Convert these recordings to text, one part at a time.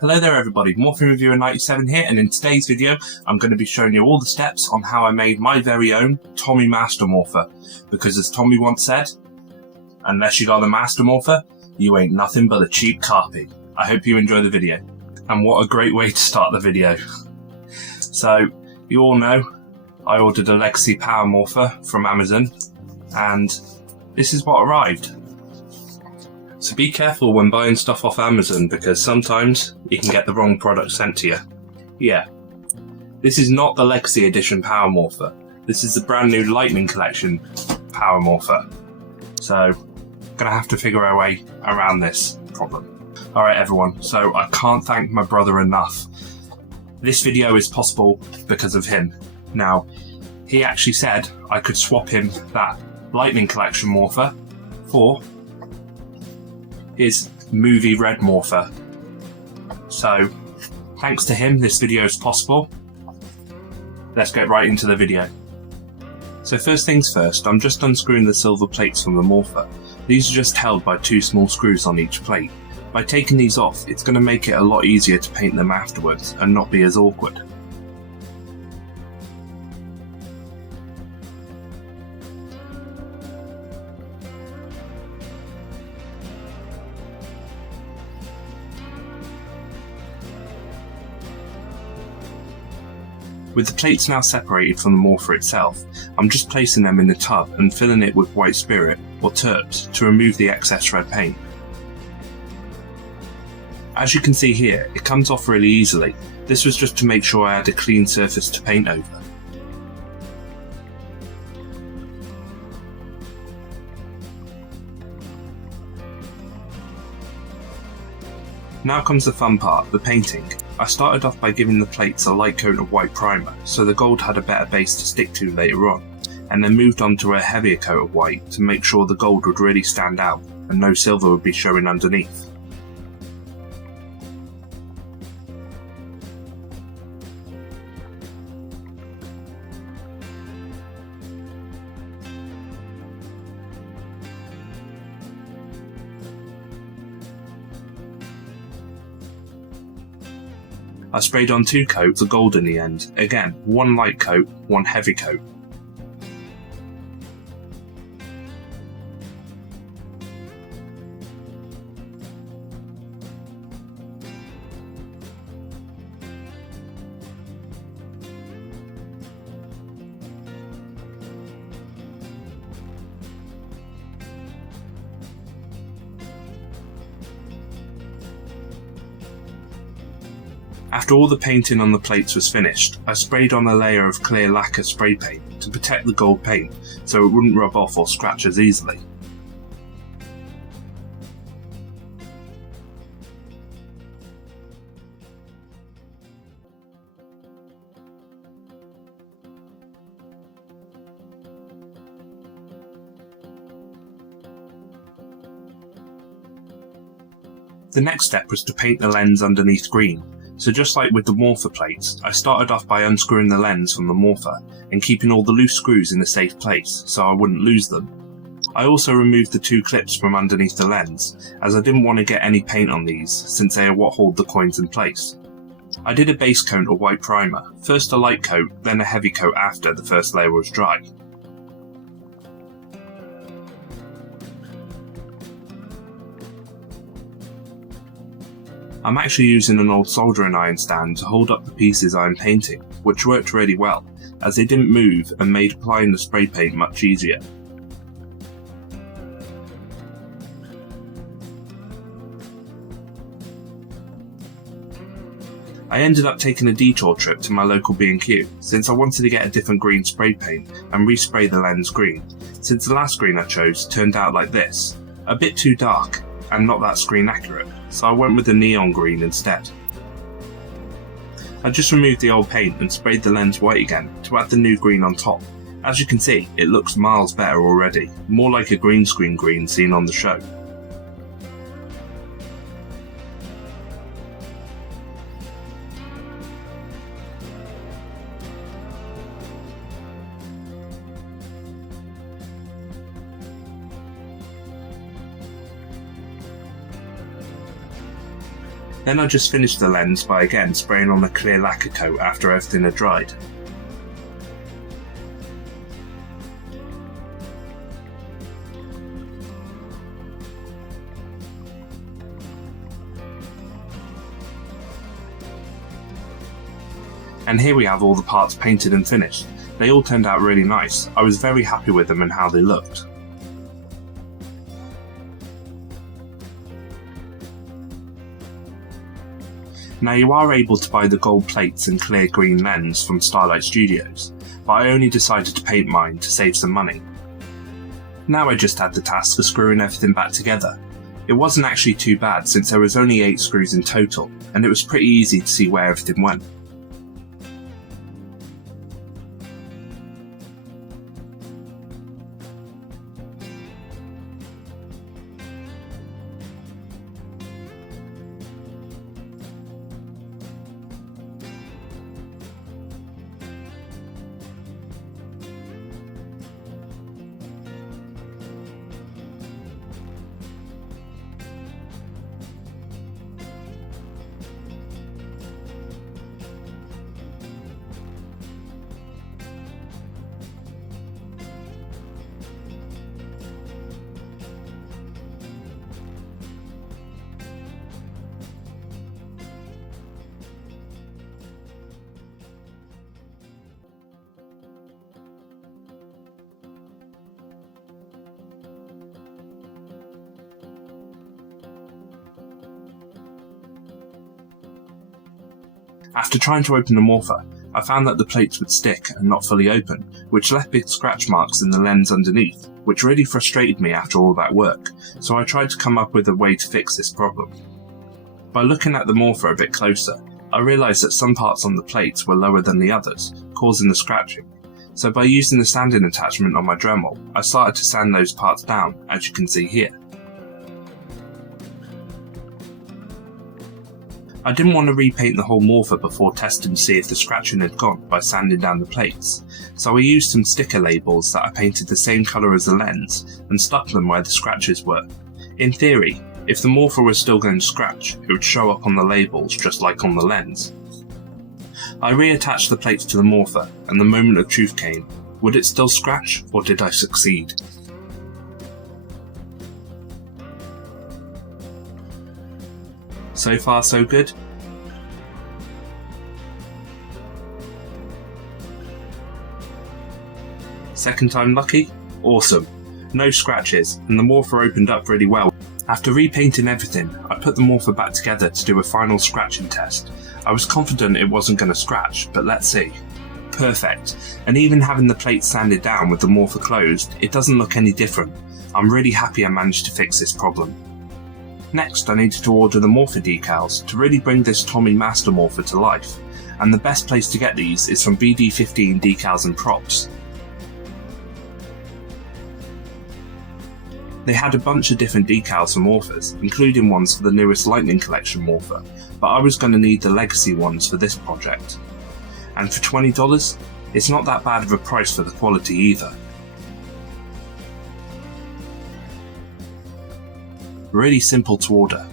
Hello there everybody, Morpher Reviewer 97 here, and in today's video I'm going to be showing you all the steps on how I made my very own Tommy Master Morpher, because as Tommy once said, unless you got a Master Morpher, you ain't nothing but a cheap copy. I hope you enjoy the video, and what a great way to start the video. So, you all know, I ordered a Legacy Power Morpher from Amazon, and this is what arrived. So be careful when buying stuff off Amazon, because sometimes you can get the wrong product sent to you. Yeah, this is not the Legacy Edition Power Morpher. This is the brand new Lightning Collection Power Morpher. So, gonna have to figure our way around this problem. Alright everyone, so I can't thank my brother enough. This video is possible because of him. Now, he actually said I could swap him that Lightning Collection Morpher for his movie red Morpher. So, thanks to him, this video is possible. Let's get right into the video. So first things first, I'm just unscrewing the silver plates from the Morpher. These are just held by two small screws on each plate. By taking these off, it's going to make it a lot easier to paint them afterwards and not be as awkward. With the plates now separated from the Morpher itself, I'm just placing them in the tub and filling it with white spirit, or terps, to remove the excess red paint. As you can see here, it comes off really easily. This was just to make sure I had a clean surface to paint over. Now comes the fun part, the painting. I started off by giving the plates a light coat of white primer, so the gold had a better base to stick to later on, and then moved on to a heavier coat of white to make sure the gold would really stand out and no silver would be showing underneath. I sprayed on two coats of gold in the end. Again, one light coat, one heavy coat. After all the painting on the plates was finished, I sprayed on a layer of clear lacquer spray paint to protect the gold paint so it wouldn't rub off or scratch as easily. The next step was to paint the lens underneath green. So just like with the Morpher plates, I started off by unscrewing the lens from the Morpher and keeping all the loose screws in a safe place so I wouldn't lose them. I also removed the two clips from underneath the lens, as I didn't want to get any paint on these since they are what hold the coins in place. I did a base coat of white primer, first a light coat, then a heavy coat after the first layer was dry. I'm actually using an old soldering iron stand to hold up the pieces I am painting, which worked really well, as they didn't move and made applying the spray paint much easier. I ended up taking a detour trip to my local B&Q, since I wanted to get a different green spray paint and respray the lens green, since the last green I chose turned out like this, a bit too dark and not that screen accurate, so I went with the neon green instead. I just removed the old paint and sprayed the lens white again to add the new green on top. As you can see, it looks miles better already, more like a green screen green seen on the show. Then I just finished the lens by again spraying on a clear lacquer coat after everything had dried. And here we have all the parts painted and finished. They all turned out really nice. I was very happy with them and how they looked. Now you are able to buy the gold plates and clear green lens from Starlight Studios, but I only decided to paint mine to save some money. Now I just had the task of screwing everything back together. It wasn't actually too bad since there was only 8 screws in total, and it was pretty easy to see where everything went. After trying to open the Morpher, I found that the plates would stick and not fully open, which left big scratch marks in the lens underneath, which really frustrated me after all that work, so I tried to come up with a way to fix this problem. By looking at the Morpher a bit closer, I realised that some parts on the plates were lower than the others, causing the scratching, so by using the sanding attachment on my Dremel, I started to sand those parts down, as you can see here. I didn't want to repaint the whole Morpher before testing to see if the scratching had gone by sanding down the plates, so I used some sticker labels that I painted the same colour as the lens and stuck them where the scratches were. In theory, if the Morpher was still going to scratch, it would show up on the labels just like on the lens. I reattached the plates to the Morpher and the moment of truth came. Would it still scratch, or did I succeed? So far so good. Second time lucky? Awesome. No scratches, and the Morpher opened up really well. After repainting everything, I put the Morpher back together to do a final scratching test. I was confident it wasn't going to scratch, but let's see. Perfect, and even having the plates sanded down with the Morpher closed, it doesn't look any different. I'm really happy I managed to fix this problem. Next, I needed to order the Morpher decals to really bring this Tommy Master Morpher to life, and the best place to get these is from BD15 Decals and Props. They had a bunch of different decals for Morphers, including ones for the newest Lightning Collection Morpher, but I was going to need the legacy ones for this project. And for $20, it's not that bad of a price for the quality either. Really simple to order.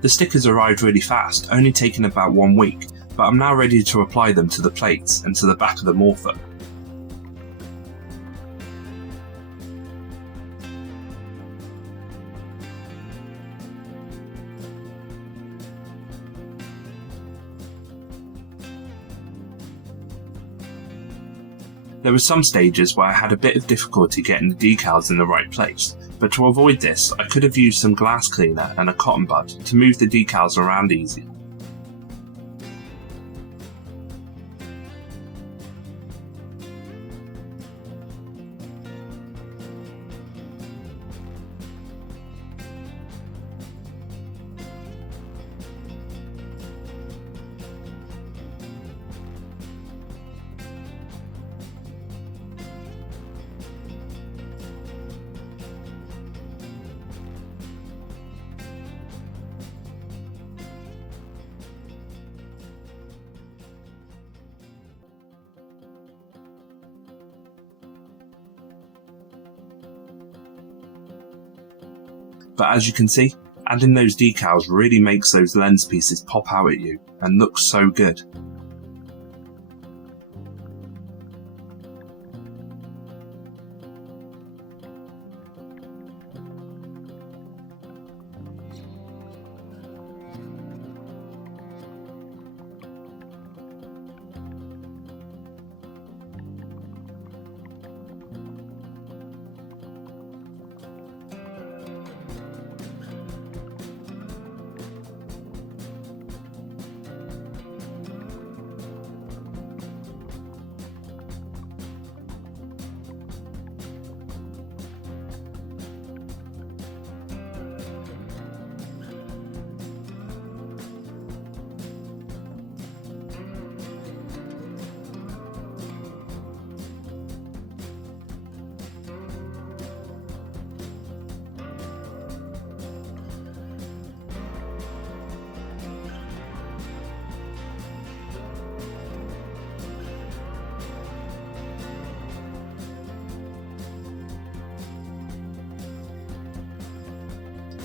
The stickers arrived really fast, only taking about 1 week, but I'm now ready to apply them to the plates and to the back of the Morpher. There were some stages where I had a bit of difficulty getting the decals in the right place, but to avoid this I could have used some glass cleaner and a cotton bud to move the decals around easier. But as you can see, adding those decals really makes those lens pieces pop out at you and look so good.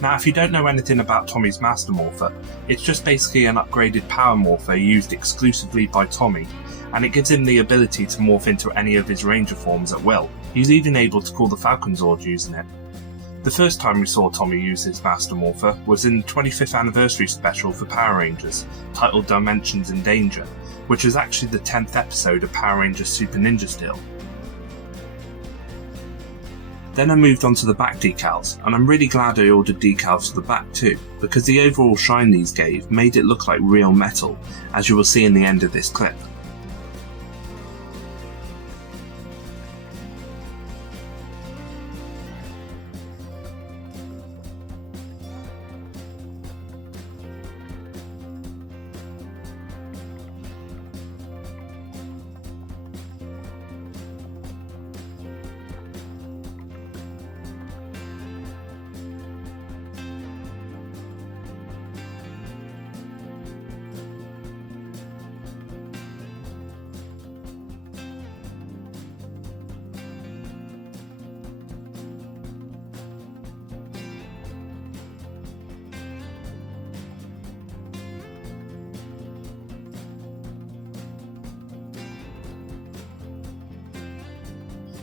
Now, if you don't know anything about Tommy's Master Morpher, it's just basically an upgraded power morpher used exclusively by Tommy, and it gives him the ability to morph into any of his Ranger forms at will. He's even able to call the Falcon Zord using it. The first time we saw Tommy use his Master Morpher was in the 25th anniversary special for Power Rangers, titled Dimensions in Danger, which was actually the 10th episode of Power Rangers Super Ninja Steel. Then I moved on to the back decals, and I'm really glad I ordered decals for the back too, because the overall shine these gave made it look like real metal, as you will see in the end of this clip.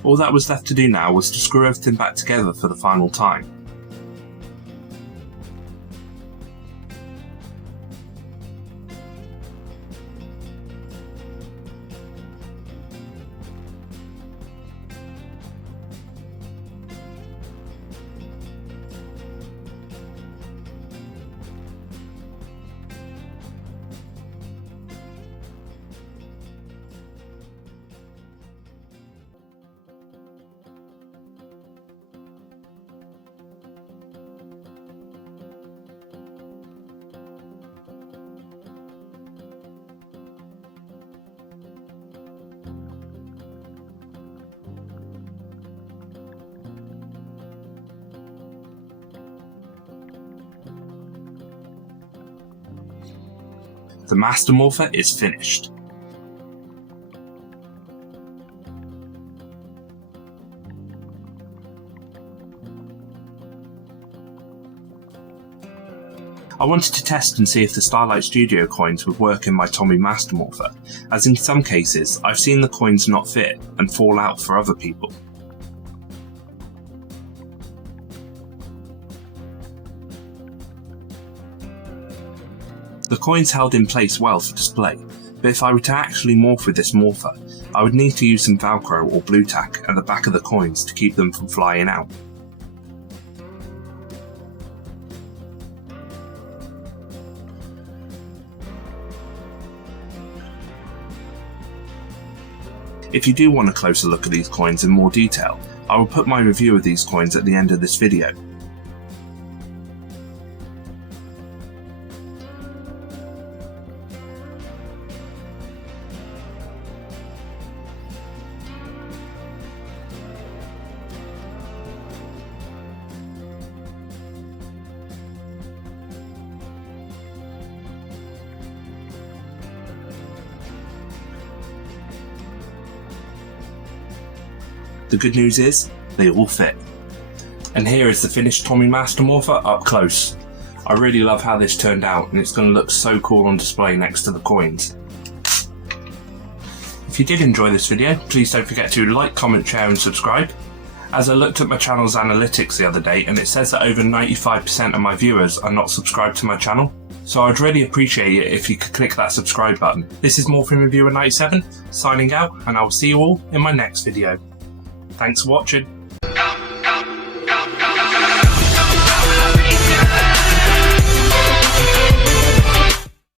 All that was left to do now was to screw everything back together for the final time. The Master Morpher is finished. I wanted to test and see if the Starlight Studio coins would work in my Tommy Master Morpher, as in some cases I've seen the coins not fit and fall out for other people. The coins held in place well for display, but if I were to actually morph with this morpher, I would need to use some Velcro or blue tack at the back of the coins to keep them from flying out. If you do want a closer look at these coins in more detail, I will put my review of these coins at the end of this video. The good news is, they all fit. And here is the finished Tommy Master Morpher up close. I really love how this turned out, and it's going to look so cool on display next to the coins. If you did enjoy this video, please don't forget to like, comment, share and subscribe. As I looked at my channel's analytics the other day, and it says that over 95% of my viewers are not subscribed to my channel, so I'd really appreciate it if you could click that subscribe button. This is Morpher Reviewer 97, signing out, and I will see you all in my next video. Thanks for watching.